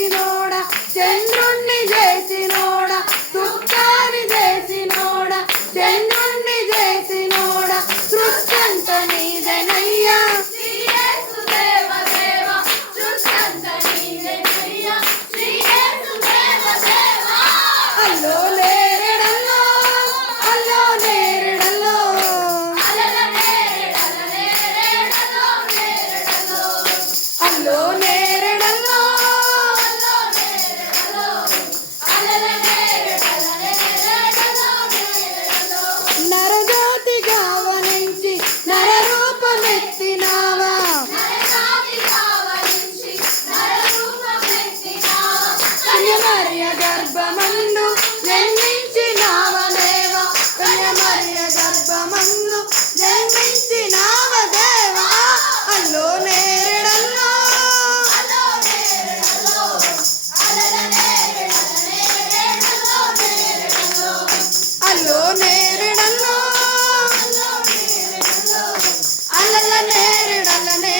చేసినోడా చంద్రుణ్ణి చేసినోడా చుక్కాని చేసినోడా చంద్రుణ్ణి చేసినోడా సృష్టంత నీదనయ్యా అల్లో నేరెడల్లో అల్లో నేరెడల్లో అల్లో నేరెడల్లో నరజాతి గావనించి నరరూపమెత్తినావా కన్యమర్య గర్భమందు జన్మించినావ దేవా కన్యమర్య గర్భమందు జన్మించినావ దేవా అల్లో నేరెడల్లో అల్లో నేరెడల్లో అల్లల నేరెడల్లనే